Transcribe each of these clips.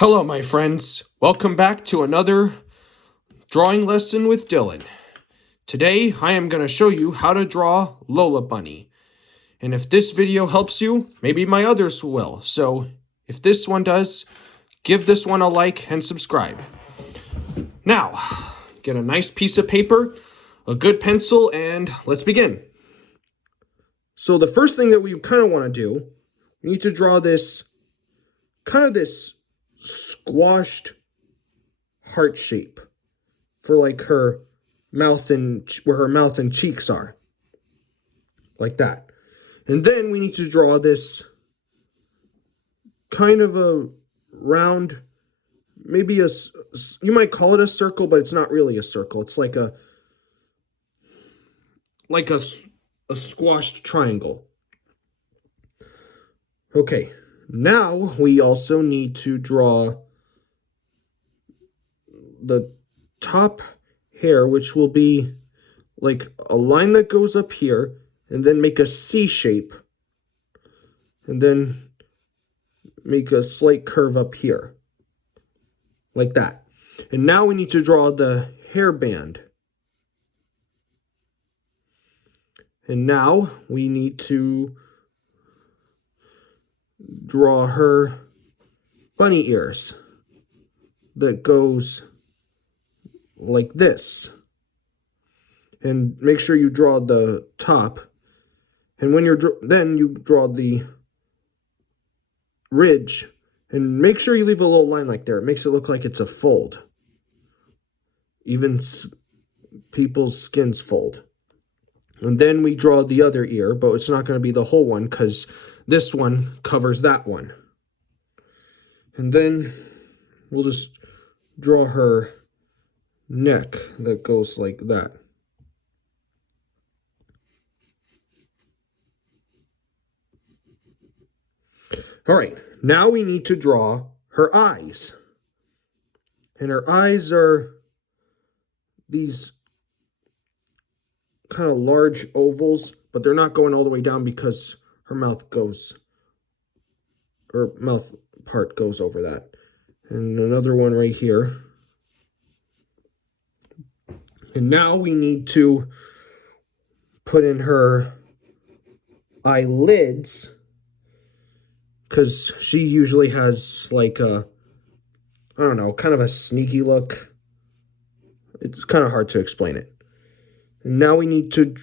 Hello, my friends. Welcome back to another drawing lesson with Dylan. Today, I am going to show you how to draw Lola Bunny. And if this video helps you, maybe my others will. So, if this one does, give this one a like and subscribe. Now, get a nice piece of paper, a good pencil, and let's begin. So the first thing that we kind of want to do, we need to draw this, this squashed heart shape for like her mouth and where her mouth and cheeks are, like that. And then we need to draw this kind of a round, maybe you might call it a circle, but it's not really a circle. It's like a squashed triangle. Okay, now we also need to draw the top hair, which will be like a line that goes up here, and then make a C shape, and then make a slight curve up here, like that. And now we need to draw the hairband. And now we need to draw her bunny ears that goes like this. And make sure you draw the top. And when then you draw the ridge, and make sure you leave a little line like there. It makes it look like it's a fold. Even people's skins fold. And then we draw the other ear, but it's not going to be the whole one because this one covers that one. And then we'll just draw her neck that goes like that. All right, now we need to draw her eyes. And her eyes are these kind of large ovals, but they're not going all the way down because her mouth part goes over that. And another one right here. And now we need to put in her eyelids, because she usually has like a, I don't know, kind of a sneaky look. It's kind of hard to explain it. And now we need to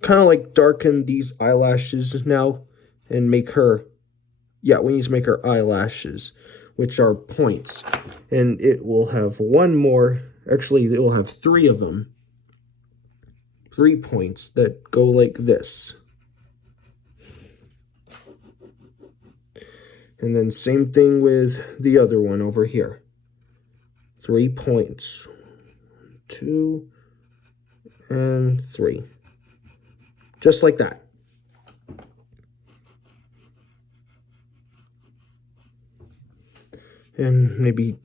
kind of like darken these eyelashes now and make her, we need to make her eyelashes, which are points. And it will have one more, actually it will have three of them. 3 points that go like this. And then same thing with the other one over here. 3 points. 2 and 3. Just like that. And maybe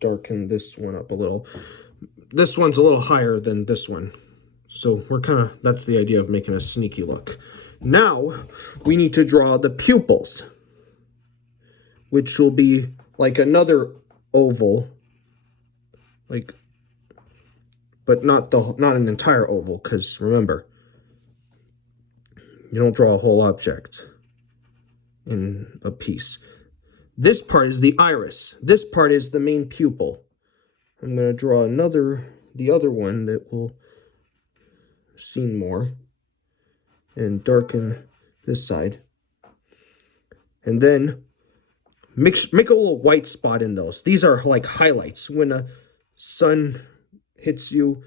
darken this one up a little. This one's a little higher than this one. So that's the idea of making a sneaky look. Now we need to draw the pupils, which will be like another oval, but not an entire oval, because remember, you don't draw a whole object in a piece. This part is the iris. This part is the main pupil. I'm going to draw the other one that will seen more, and darken this side. And then make a little white spot in those. These are like highlights. When a sun hits you,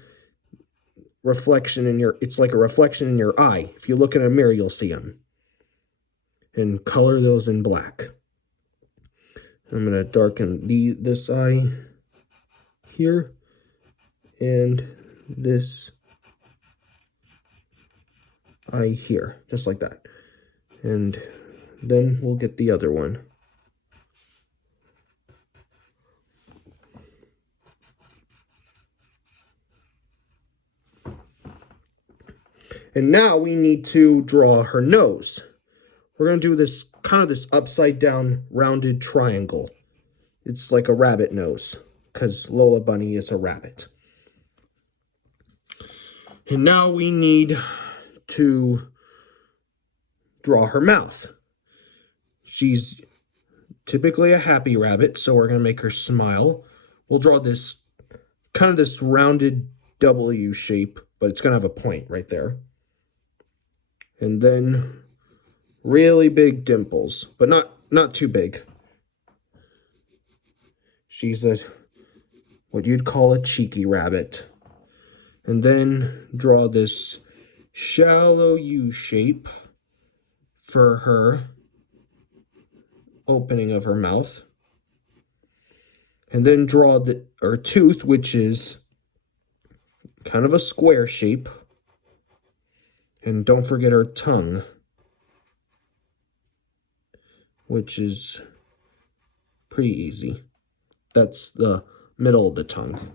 it's like a reflection in your eye. If you look in a mirror, you'll see them. And color those in black. I'm going to darken this eye here, and this eye here, just like that. And then we'll get the other one. And now we need to draw her nose. We're going to do this upside down rounded triangle it's like a rabbit nose, because Lola Bunny is a rabbit. And now we need to draw her mouth. She's typically a happy rabbit, so we're going to make her smile. We'll draw this kind of this rounded W shape, but it's going to have a point right there. And then really big dimples, but not too big. She's what you'd call a cheeky rabbit. And then draw this shallow U shape for her opening of her mouth. And then draw her tooth, which is kind of a square shape. And don't forget her tongue, which is pretty easy. That's the middle of the tongue.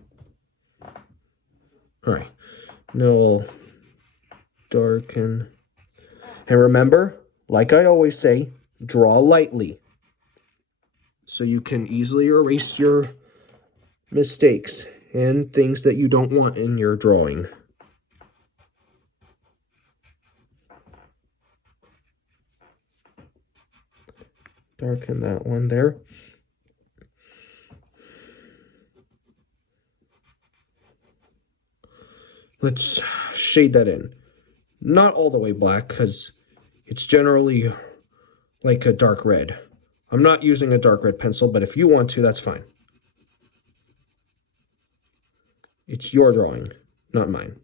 All right, now I'll darken. And remember, like I always say, draw lightly, so you can easily erase your mistakes and things that you don't want in your drawing. Darken that one there. Let's shade that in. Not all the way black, because it's generally like a dark red. I'm not using a dark red pencil, but if you want to, that's fine. It's your drawing, not mine.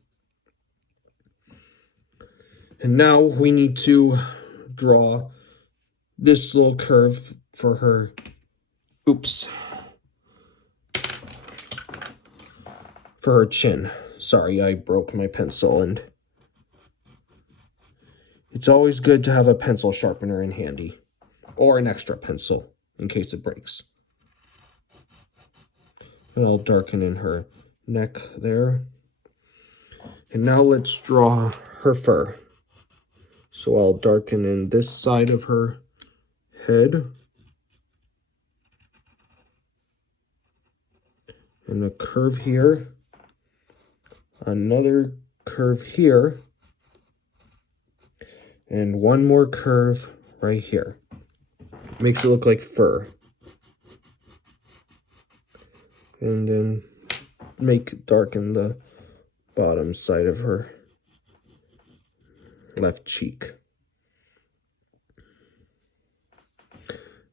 And now we need to draw this little curve for her. Oops. For her chin. Sorry, I broke my pencil, and it's always good to have a pencil sharpener in handy, or an extra pencil in case it breaks. And I'll darken in her neck there. And now let's draw her fur. So I'll darken in this side of her head. And a curve here. Another curve here. And one more curve right here. Makes it look like fur. And then darken the bottom side of her left cheek.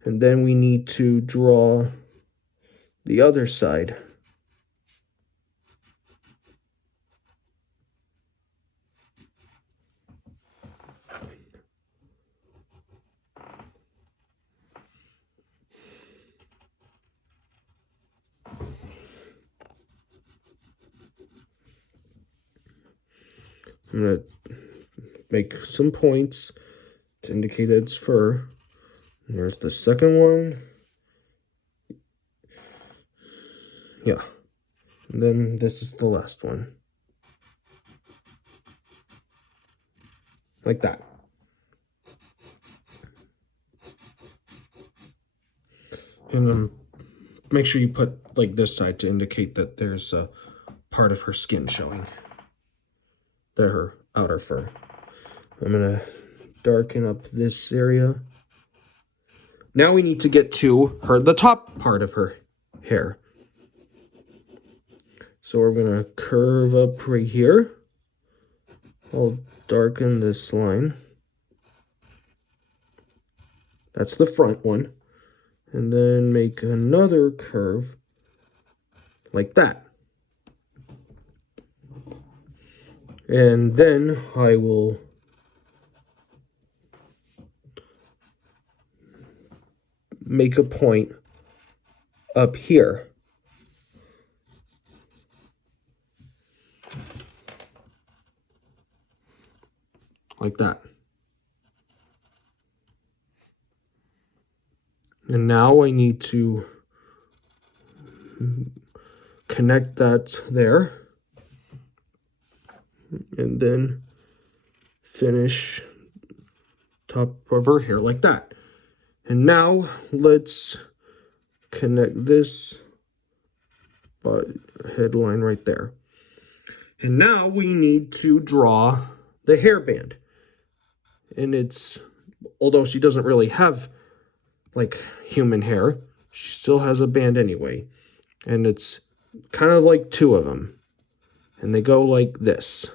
And then we need to draw the other side. I'm going to make some points to indicate that it's fur. And there's the second one. Yeah. And then this is the last one. Like that. And make sure you put like this side to indicate that there's a part of her skin showing. There, her outer fur. I'm gonna darken up this area. Now we need to get to the top part of her hair. So we're gonna curve up right here. I'll darken this line. That's the front one. And then make another curve like that. And then I will make a point up here. Like that. And now I need to connect that there. And then finish top of her hair like that. And now let's connect this headline right there. And now we need to draw the hairband. And it's, although she doesn't really have like human hair, she still has a band anyway. And it's kind of like two of them. And they go like this.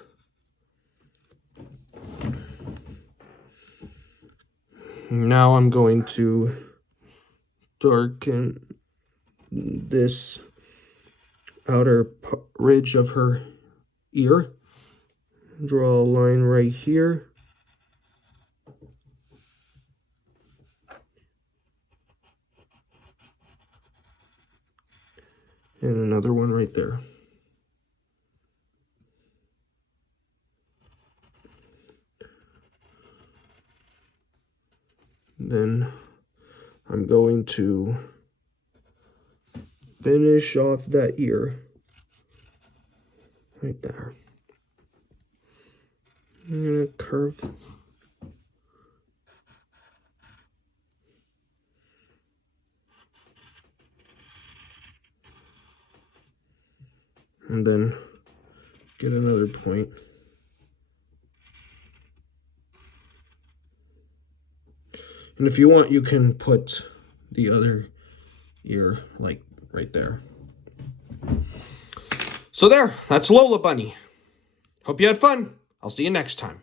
Now I'm going to darken this outer ridge of her ear. Draw a line right here. And another one right there. Then I'm going to finish off that ear right there. I'm gonna curve. And then get another point. And if you want, you can put the other ear like right there. So there, that's Lola Bunny. Hope you had fun. I'll see you next time.